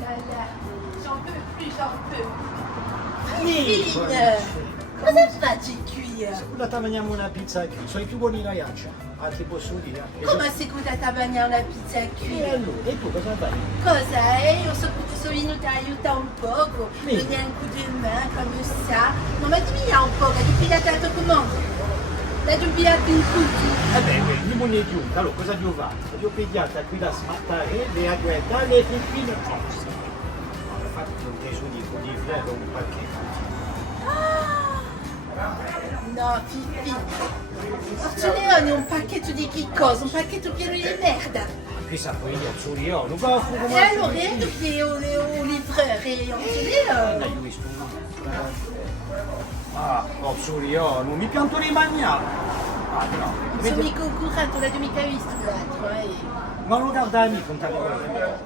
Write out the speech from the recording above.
là. J'en peux plus, j'en peux. Vieni, Cosa facci qui? secondo mangiamo una pizza qui, sono i più buoni in Aiaccia, altri posso dire. Come secondo te mangiare una pizza E qui? allora, e tu cosa fai? Cosa? Io sono venuta a aiutare un poco, Sì. donner un coup de main comme ça. Non, ma dimmi un po', che ti fidato comando? L'hai dubbiato in tutti? Vabbè, di non è giunta, allora cosa devo fare? Devo pigliata qui da smattare, le agguetta, le filippine e basta. Infatti non ti so di ferro un pacchetto. No, Pippi. Orsoleone, un pacchetto di che cosa? Un pacchetto pieno di merda. Qui sa poi gli azzurri, non va a fuoco E allora io che ho livreur e Orsoleone. Dai, visto. Ah, azzurri, non mi pianto di mangiare. Ah, no. Sono mica au courant, tu l'hai mica visto l'altro, eh. Non lo guardare mica, non ti ricordo.